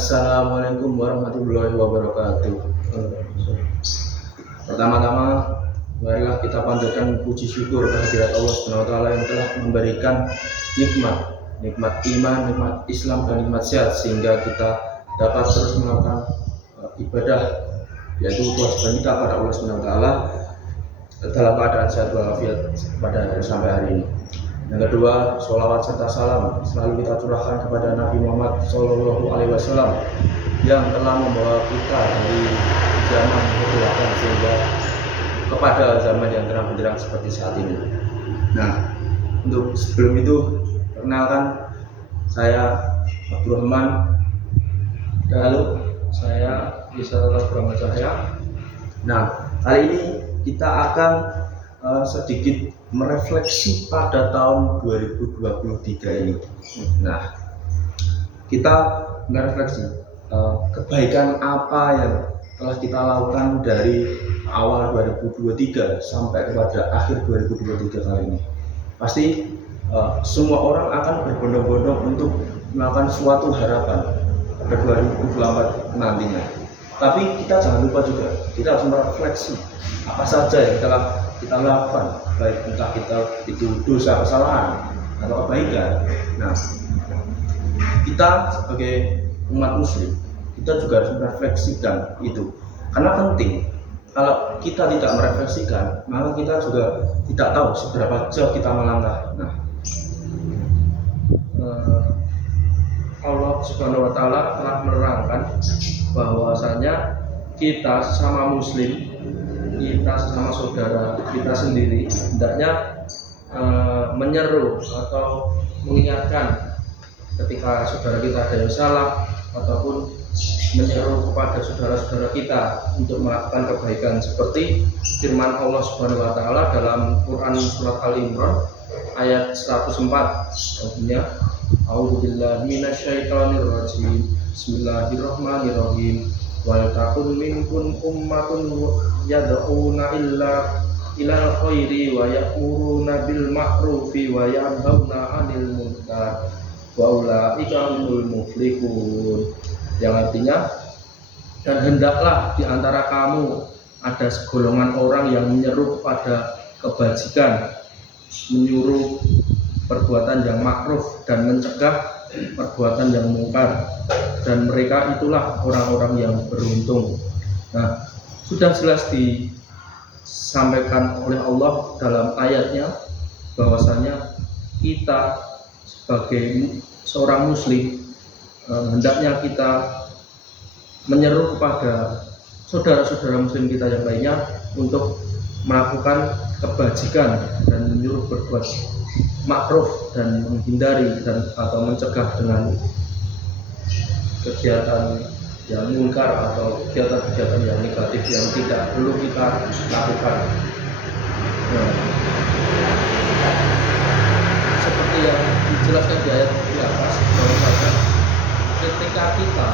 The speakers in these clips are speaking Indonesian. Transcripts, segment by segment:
Assalamualaikum warahmatullahi wabarakatuh. Pertama-tama, marilah kita panjatkan puji syukur kehadirat Allah Subhanahu wa taala yang telah memberikan nikmat iman, nikmat Islam dan nikmat sehat sehingga kita dapat terus melakukan ibadah, yaitu kewajiban kita pada Allah Subhanahu wa taala dalam keadaan sehat walafiat pada sampai hari ini. Yang kedua, sholawat serta salam selalu kita curahkan kepada Nabi Muhammad SAW yang telah membawa kita dari zaman kegelapan sehingga kepada zaman yang terang benderang seperti saat ini. Nah, untuk sebelum itu, perkenalkan saya Abdurrahman. Lalu saya bisa tetap bersama saya. Nah, kali ini kita akan sedikit merefleksi pada tahun 2023 ini. Nah, kita merefleksi kebaikan apa yang telah kita lakukan dari awal 2023 sampai kepada akhir 2023 kali ini. Pasti semua orang akan berbondong-bondong untuk melakukan suatu harapan pada 2024 nantinya. Tapi kita jangan lupa juga, kita harus merefleksi apa saja yang telah kita lakukan, baik entah kita itu dosa, kesalahan atau kebaikan. Nah, kita sebagai umat muslim, kita juga harus merefleksikan itu, karena penting. Kalau kita tidak merefleksikan, maka kita juga tidak tahu seberapa jauh kita melangkah. Nah, Allah Subhanahu wa taala telah menerangkan bahwasanya kita sesama muslim, kita sesama saudara kita sendiri hendaknya menyeru atau mengingatkan ketika saudara kita ada yang salah, ataupun menyeru kepada saudara-saudara kita untuk melakukan kebaikan seperti firman Allah Subhanahu wa taala dalam Quran surat Al-Imran ayat 104. Artinya, A'udzubillahi minasyaitonirrajim. Bismillahirrahmanirrahim. Wa takun minkum ummatun yad'una ilal khairi wa ya'muruna bil ma'rufi wa yanhauna 'anil munkar wa ulaika humul muflihun. Yang artinya, dan hendaklah di antara kamu ada segolongan orang yang menyeru kepada kebajikan, menyuruh perbuatan yang makruf dan mencegah perbuatan yang mungkar, dan mereka itulah orang-orang yang beruntung. Nah, sudah jelas disampaikan oleh Allah dalam ayatnya bahwasanya kita sebagai seorang muslim hendaknya kita menyeru kepada saudara-saudara muslim kita yang lainnya untuk melakukan kebajikan dan menyuruh berbuat makruf dan menghindari dan atau mencegah dengan kegiatan yang mungkar atau kegiatan-kegiatan yang negatif yang tidak perlu kita lakukan. Nah, seperti yang dijelaskan di ayat di atas, bahwa ketika kita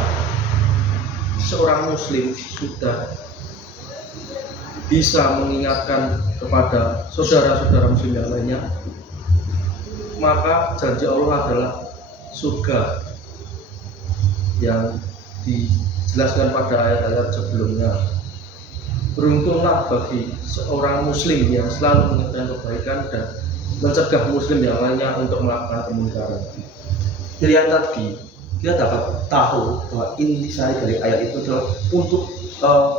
seorang muslim sudah bisa mengingatkan kepada saudara-saudara muslim yang lainnya, maka janji Allah adalah surga yang dijelaskan pada ayat-ayat sebelumnya. Beruntunglah bagi seorang muslim yang selalu mengingatkan kebaikan dan mencegah muslim yang lainnya untuk melakukan kemungkaran. Dari ayat tadi kita dapat tahu bahwa intisari dari ayat itu adalah untuk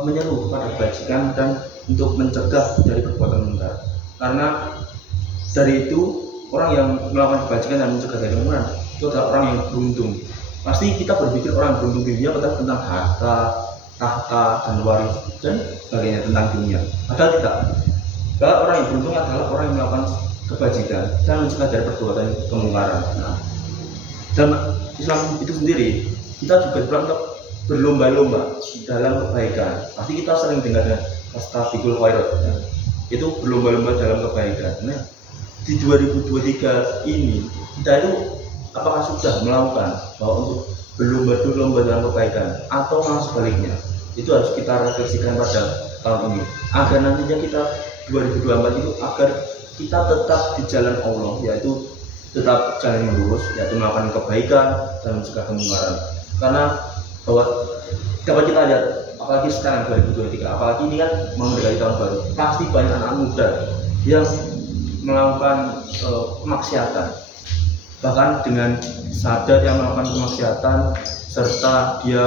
menyeru kepada kebajikan dan untuk mencegah dari perbuatan mungkar. Karena dari itu, orang yang melakukan kebajikan dan mencegah dari kemungkaran itu adalah orang yang beruntung. Pasti kita berpikir orang yang beruntung di dunia tentang harta, tahta, dan waris dan sebagainya tentang dunia. Padahal tidak. Bahwa orang yang beruntung adalah orang yang melakukan kebajikan dan mencegah dari perbuatan kemungkaran. Nah, dalam Islam itu sendiri, kita juga untuk berlomba-lomba dalam kebaikan. Pasti kita sering dengar fastabiqul khairat. Itu berlomba-lomba dalam kebaikan. Nah, di 2023 ini kita itu apakah sudah melakukan bahwa untuk berlomba-lomba dalam kebaikan atau malah sebaliknya? Itu harus kita refleksikan pada tahun ini agar nantinya kita 2024 itu agar kita tetap di jalan Allah, yaitu tetap jalan yang lurus, yaitu melakukan kebaikan dan mencegah kemungkaran. Karena bahwa dapat kita lihat, apalagi sekarang 2023, apalagi ini kan mendekati tahun baru, pasti banyak anak muda yang melakukan kemaksiatan, bahkan dengan sadar yang melakukan kemaksiatan serta dia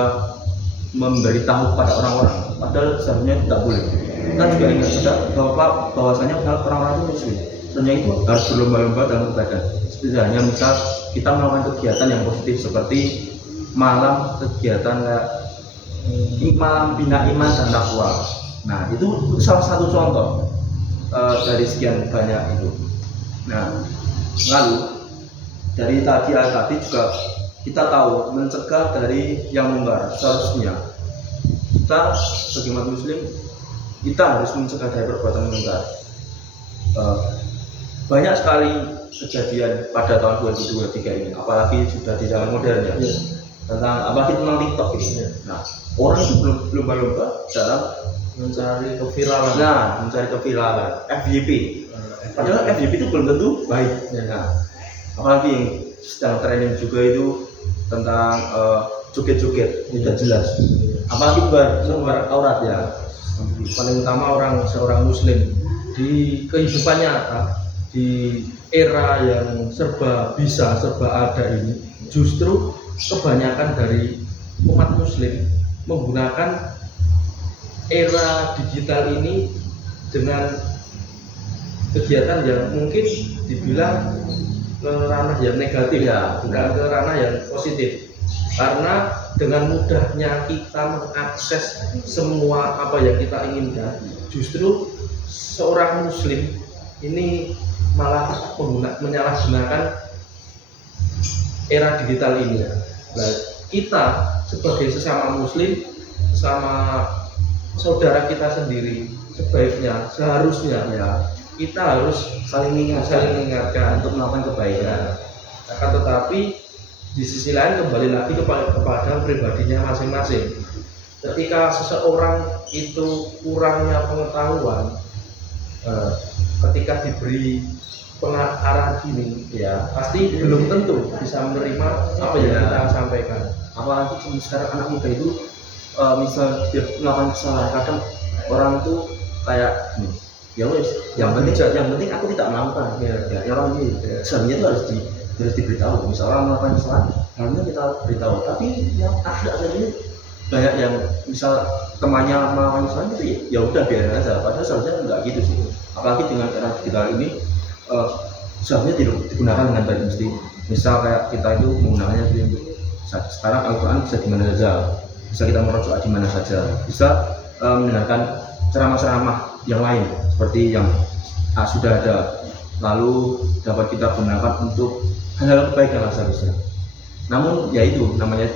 memberitahu pada orang-orang, padahal seharusnya tidak boleh. Kita juga ingat bahwasanya orang-orang itu muslim, sebenarnya itu harus berlomba-lomba dalam kebaikan. Setidaknya misal kita melakukan kegiatan yang positif seperti malam kegiatan kayak malam bina iman dan takwa. Nah itu salah satu contoh dari sekian banyak itu. Nah lalu dari tadi juga kita tahu mencegah dari yang mungkar. Seharusnya kita sebagai umat muslim kita harus mencegah dari perbuatan mungkar. Banyak sekali kejadian pada tahun 2023 ini, apalagi sudah di zaman modern ya, apalagi tentang TikTok ini. Nah orang itu belum lomba-lomba dalam mencari keviralan. Nah, mencari keviralan, FYP. Padahal FYP itu belum tentu baik. Nah, apalagi yang sedang trending juga itu tentang joget-joget, tidak jelas. Apalagi sumber aurat ya. Paling utama seorang muslim di kehidupan nyata, di era yang serba bisa, serba ada ini, justru kebanyakan dari umat muslim menggunakan era digital ini dengan kegiatan yang mungkin dibilang ke ranah yang negatif ya, bukan ke ranah yang positif. Karena dengan mudahnya kita mengakses semua apa yang kita inginkan, justru seorang muslim ini malah menyalahgunakan era digital ini. Nah, kita sebagai sesama muslim, sama saudara kita sendiri, sebaiknya seharusnya ya kita harus saling mengingatkan untuk melakukan kebaikan. Akan tetapi di sisi lain kembali lagi kepada pribadinya masing-masing. Ketika seseorang itu kurangnya pengetahuan, ketika diberi pengarah gini ya pasti belum tentu bisa menerima apa yang kita sampaikan. Apalagi sekarang anak muda itu misal dia melakukan kesalahan, kadang orang itu kayak ya wes yang penting aku tidak melakukan ya orang ini sebenarnya itu harus diberitahu. Misalnya melakukan kesalahan harusnya kita beritahu, tapi yang ada ini banyak yang misal temannya melakukan kesalahan itu ya udah biarin aja, padahal seharusnya enggak gitu sih. Apalagi dengan era digital ini seharusnya digunakan dengan baik. Mesti misal kayak kita itu menggunakannya untuk sekarang Al-Quran bisa di mana saja, bisa kita merujuk di mana saja, bisa mendengarkan ceramah-ceramah yang lain seperti yang sudah ada, lalu dapat kita gunakan untuk hal-hal kebaikan lah seharusnya. Namun ya itu namanya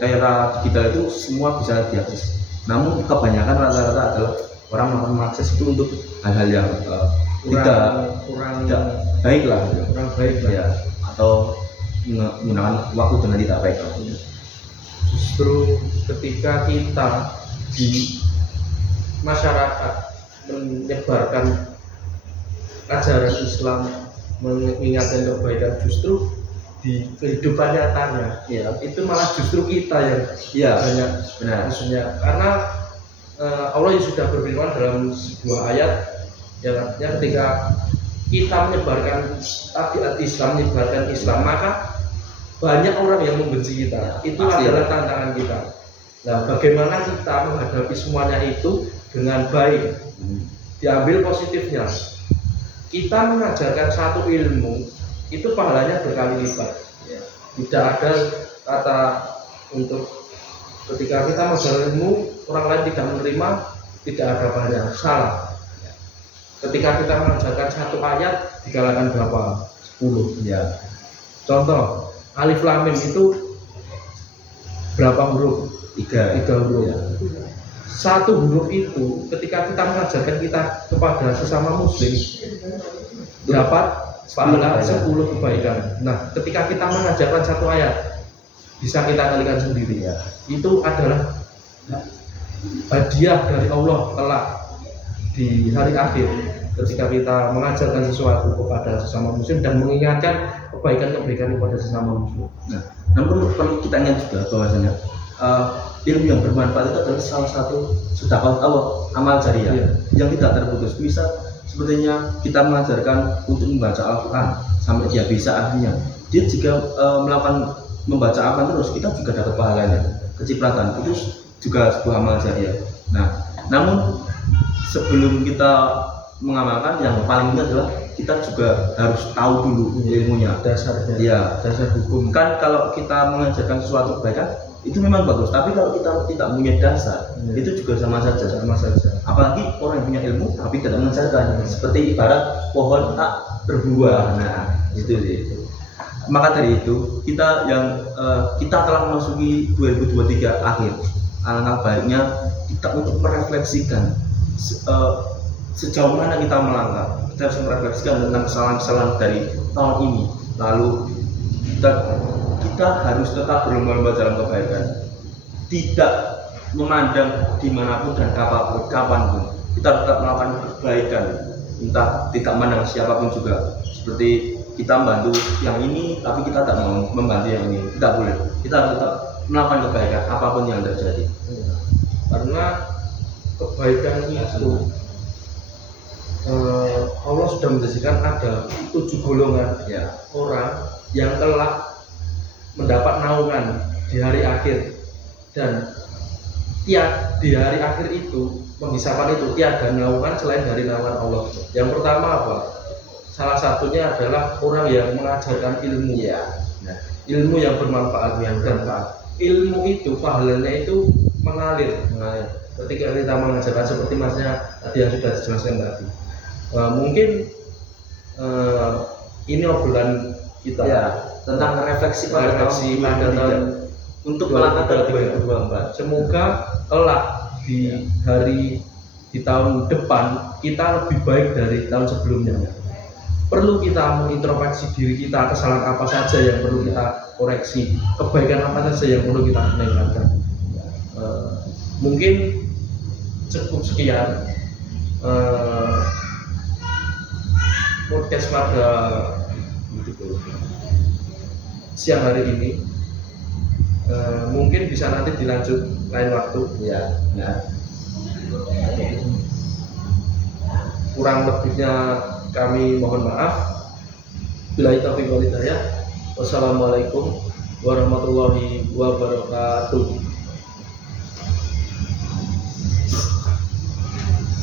era digital itu semua bisa diakses, namun kebanyakan rata-rata adalah orang melakukan mengakses itu untuk hal-hal yang kurang baik lah ya, atau menggunakan waktu dengan tidak baik lah. Justru ketika kita di masyarakat menyebarkan ajaran Islam, mengingatkan kebaikan, justru di kehidupan nyatanya ya itu malah justru kita yang banyak maksudnya, karena Allah yang sudah berfirman dalam sebuah ayat yang artinya ketika kita menyebarkan tabiat Islam, menyebarkan Islam, maka banyak orang yang membenci kita. Itu adalah tantangan kita. Nah, bagaimana kita menghadapi semuanya itu dengan baik? Diambil positifnya. Kita mengajarkan satu ilmu itu pahalanya berkali lipat. Tidak ada kata untuk ketika kita mengajarkan ilmu orang lain tidak menerima, tidak ada pahalanya. Salah. Ketika kita mengajarkan satu ayat dikalakan berapa? 10 ya. Contoh, alif lam mim itu berapa huruf? 3 huruf ya. Satu huruf itu ketika kita mengajarkan kita kepada sesama muslim dapat pahala 10 kebaikan. Nah, ketika kita mengajarkan satu ayat bisa kita kalikan sendiri ya. Itu adalah hadiah dari Allah kelak di hari akhir. ketika kita mengajarkan sesuatu kepada sesama muslim dan mengingatkan kebaikan-kebaikan kepada sesama muslim. Nah, namun perlu kita ingat juga bahwasanya ilmu yang bermanfaat itu adalah salah satu sedekah Allah, amal jariah yang tidak terputus. Misal sepertinya kita mengajarkan untuk membaca Al-Quran sampai dia bisa artinya. Dia jika melakukan membaca apa terus, kita juga dapat pahalanya, kecipratan. Itu juga sebuah amal jariah. Nah, namun sebelum kita mengamalkan, yang paling penting adalah kita juga harus tahu dulu ilmunya, Dasarnya, ya, dasar hukum. kan kalau kita mengajarkan sesuatu kebaikan itu memang bagus, tapi kalau kita tidak punya dasar itu juga sama saja. Apalagi orang yang punya ilmu tapi tidak mengajarkan, seperti ibarat pohon tak berbuah. Nah, itu sih. Maka dari itu kita kita telah memasuki 2023 akhir. Alangkah baiknya kita untuk merefleksikan sejauh mana kita melangkah. Kita harus merefleksikan tentang kesalahan-kesalahan dari tahun ini. Lalu kita harus tetap berlomba-lomba dalam kebaikan, tidak memandang dimanapun dan kapanpun. Kita tetap melakukan kebaikan, entah tidak memandang siapapun juga. Seperti kita membantu yang ini, tapi kita tak mau membantu yang ini, tidak boleh. Kita harus tetap melakukan kebaikan apapun yang terjadi. Karena kebaikan itu Allah sudah menjadikan ada 7 golongan orang yang kelak mendapat naungan di hari akhir, dan di hari akhir itu, penghisapan itu tiada naungan selain dari naungan Allah. Yang pertama apa? Salah satunya adalah orang yang mengajarkan ilmu, ilmu yang bermanfaat, ilmu itu pahalanya itu mengalir. Ketika kita mengajarkan seperti masnya tadi yang sudah dijelaskan tadi. Mungkin ini obrolan kita tentang refleksi pada tahun untuk melangkah ke 2024. Semoga kelak di tahun depan kita lebih baik dari tahun sebelumnya. Perlu kita mengintrospeksi diri kita, kesalahan apa saja yang perlu kita koreksi, kebaikan apa saja yang perlu kita meningkatkan. Mungkin cukup sekian podcast pada siang hari ini. Mungkin bisa nanti dilanjut lain waktu. Kurang lebihnya kami mohon maaf. Billahi taufiq wal hidayah. Wassalamualaikum warahmatullahi wabarakatuh.